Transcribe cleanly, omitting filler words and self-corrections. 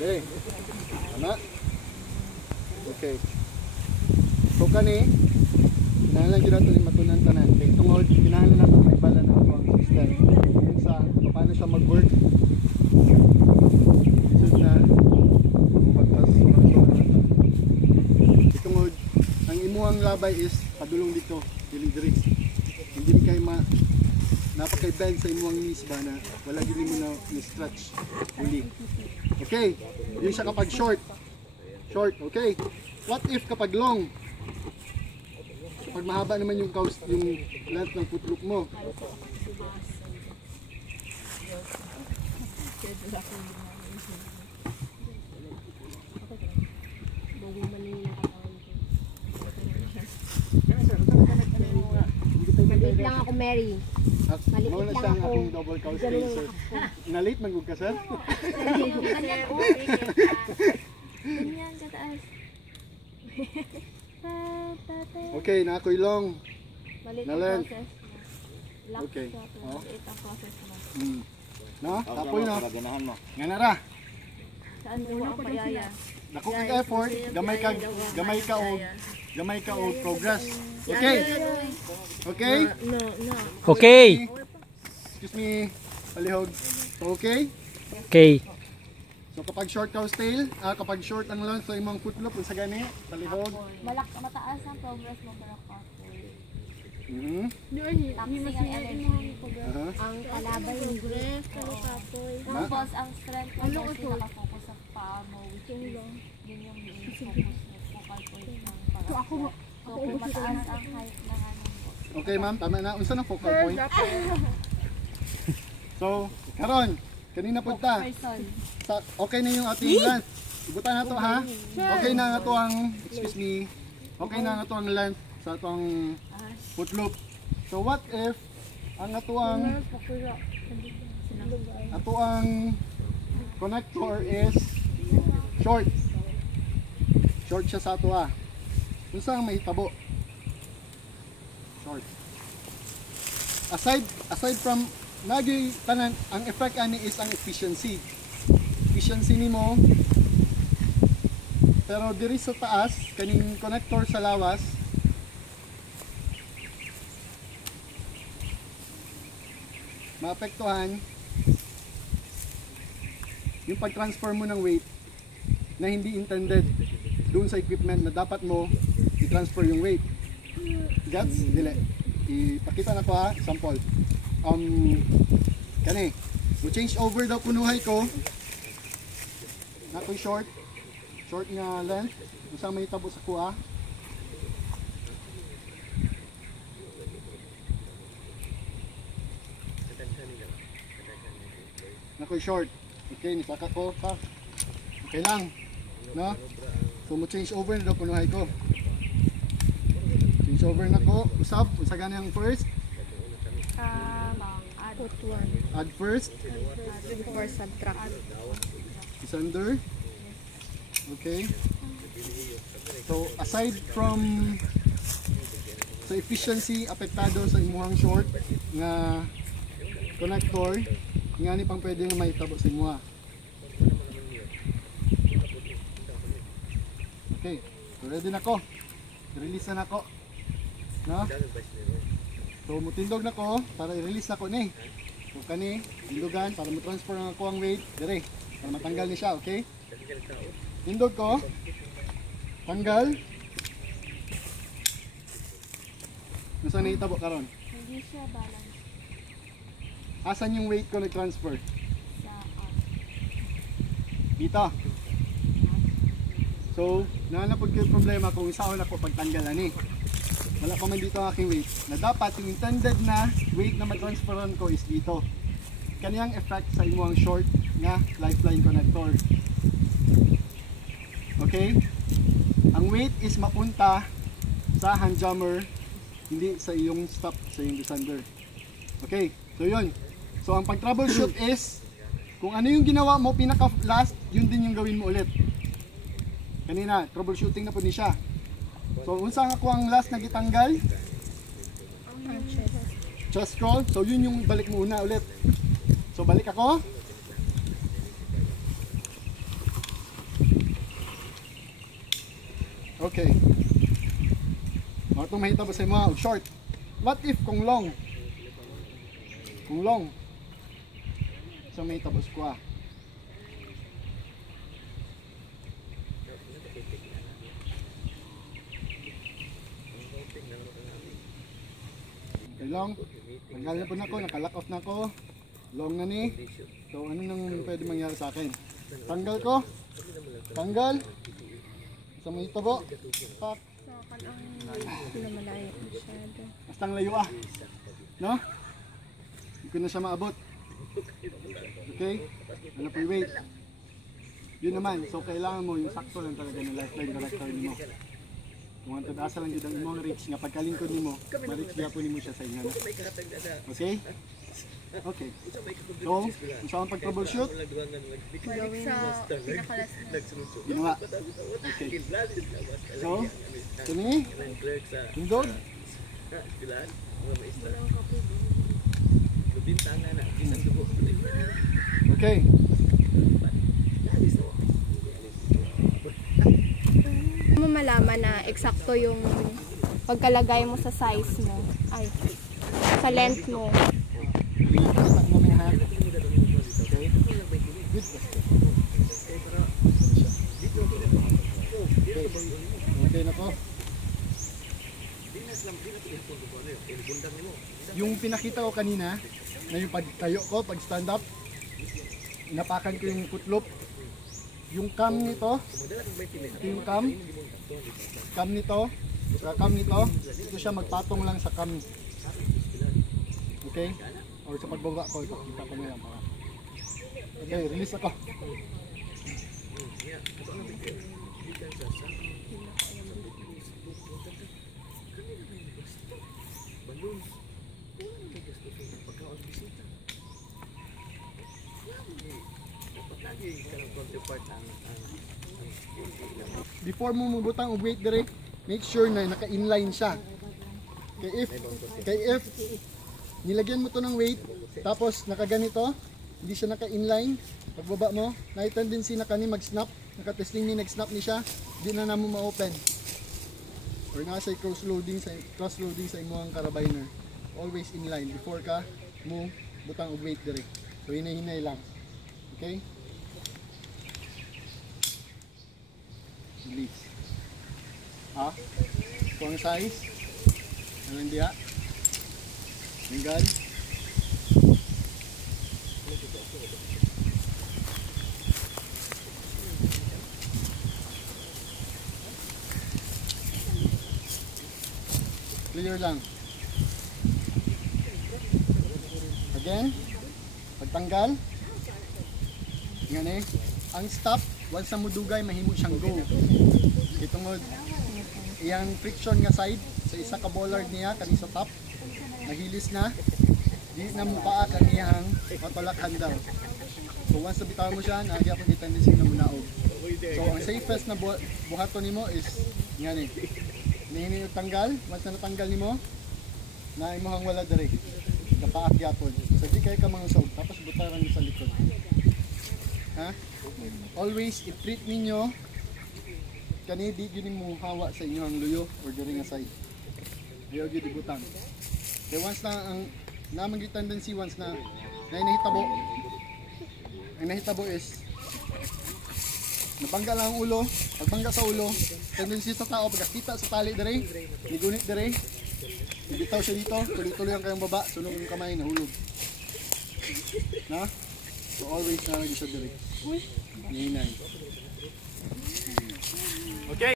Okay. Ana. Okay. So kani kinahanglan gyud nato ni matunan tanan. Kay tungod kinahanglan nato may bala na ang system. Kung sa paano siya mag-work. Isod na pagpas tungod ang imuhang labay is padulong dito, dili diri. Hindi ni kay napakay-bend sa imuhang knees ba na wala gini mo na stretch uli. Okay, yun siya kapag short, okay. What if kapag long? Kapag mahaba naman yung length ng footloop mo. Malit lang ako, Mary. Malit Muna lang siya ang ako. aking double cow spacer. Nalit man ka, sir? Ganyan, kataas. Okay, na ako'y long. Malit Na ang length. process. Okay. Oh. Malit ang process mo. No? Tapoy na. Ganahan mo. Nga na ra. Saan gawa ang payaya? Dako kag effort, gamay ka og progress. Okay? Okay? No. Okay. Excuse me, palihog. So, okay? Okay. So kapag short cow tail, kapag short ang length sa imong footloop sa gani, palihog. Mataas ang progress mo para kapoy. Mhm. Taxing ang energy. Ang kalabay ng progress, pero kapoy. Tapos ang strength mo kasi nakafocus sa paa mo. Yun yung focus mo. Focal point ng paa. So kung mataas ang height ng anong Okay ma'am, tama na. Unsa na focal point? So, karon, kanina punta. Okay na yung ating length. Ibutan na to ha. Okay na nga to ang, excuse me. Okay na nga to ang length sa atong footloop. So what if ang atuang connector is short. Short siya sa ato ha. Unsa ang mahitabo? Short. Aside from nagi tanan, ang effect ani is ang efficiency. Efficiency nimo. Pero diri sa taas kaning connector sa lawas maapektuhan yung pag-transfer mo ng weight na hindi intended doon sa equipment na dapat mo i-transfer yung weight. Gets? Dili. Ipakita na ko ha, sample. Kani, mo-change over daw kunuhay ko. Nakoy short nga length. Usang may tabo sa kuha. Nakoy short. Okay, nisaka ko pa. Okay lang. No? So mo-change over na daw kunuhay ko. Change over na ko. Usab, usa gani ang first. Add first. subtract. Isunder. Okay. So aside from sa efficiency apektado sa imuhang short nga connector, nga ni pang pwede nga mahitabo sa imuha. Okay. So ready na ko. I-release na ko. No? So mutindog na ko para i-release na ko ni. So kani, tindogan para mo-transfer na ko ang weight dire para matanggal ni siya, okay? Tindog ko. Tanggal. Nasa na itabo karon? Hindi siya balance Asan yung weight ko nag-transfer? sa Dito. So, nanapod ko yung problema kung saan ako pagtanggal ani. Wala pa man dito ang aking weight. Na dapat yung intended na weight na matransferan ko is dito. Kaniyang effect sa imuang short nga lifeline connector. Okay? Ang weight is mapunta sa hand jammer, hindi sa iyong stop, sa iyong descender. Okay? So yun. So ang pag-troubleshoot is kung ano yung ginawa mo pinaka last, yun din yung gawin mo ulit. Kanina, troubleshooting na po ni siya. So unsa nga ko ang last na gitanggal? Chest scroll. So yun yung balik mo una ulit. So balik ako. Okay. Mga itong mahita ba sa mga short? What if kung long? Kung long. So may tabos ko ah. Okay, long. Tanggal na po na ako, nakalock off na ako. Long na ni. So ano nang pwede mangyari sa akin? Tanggal ko. Tanggal. Sa may tabo. Pak. Pinamalayo masyado. Basta ang layo ah. No? Hindi ko na siya maabot. Okay? Ano po yung weight? Yun naman. So kailangan mo yung sakto lang talaga ng lifeline director mo. Kung ang tadasa lang yun ang imong reach nga pagkalingkod mo, ma-reach niya po mo siya sa inyo. Okay? Okay. So, kung saan pag-troubleshoot? Gawin sa pinakalas na. Ginawa. Okay. So, ito ni. Tundog. Okay. Mo malaman na eksakto yung pagkalagay mo sa size mo. Ay, sa length mo. Pinakita mo may ha. Okay. Good. Okay na po. Yung pinakita ko kanina, na yung pagtayo ko, pag stand up, inapakan ko yung kutlop. Yung cam nito, ito yung cam nito, sa cam nito, ito siya magpatong lang sa cam. Okay? Or sa pagbaba ko, ipakita ko ngayon. Okay, release ako. Before mo mabutang og weight direct, make sure na naka-inline siya. Kay if nilagyan mo to ng weight, tapos nakaganito, hindi siya naka-inline, pagbaba mo, na tendency na kani mag-snap, naka-testing ni nag-snap ni siya, di na namo ma-open. Or nasa cross-loading sa imong carabiner. Always inline before ka mo butang og weight direct. So hinay-hinay lang. Okay? Release. Ah, kung size, ano diya? Tinggal. Clear lang. Again, pagtanggal. Ngani, ang stop, once na mudugay, mahimo siyang go. Itungod, iyang friction nga side, sa isa ka bollard niya, kani sa top, nahilis na, di na mupaa kaniyang matulak handaw. So once na bitaw mo siya, nagya po di tendency na munaog. So ang safest na buhaton nimo is, ngani, nahini yung tanggal, once na natanggal nimo, na imuhang wala direct, kapaak yapon. So di kayo ka mangusog, tapos butaran sa likod. Ha? Always i-treat ninyo kani di gyud mo hawa sa inyo ang luyo or diri nga side. Diyo gyud ibutang. Kaya once na ang namang tendency once na nahitabo. Ang nahitabo is nabangga lang ang ulo, pagbangga sa ulo, tendency sa tao pagkakita sa tali diri, nigunit diri. Bitaw siya dito, tuloy-tuloy ang kayong baba, sunog ang kamay nahulog. Na? So always na lagi siya diri. Hinay. Okay.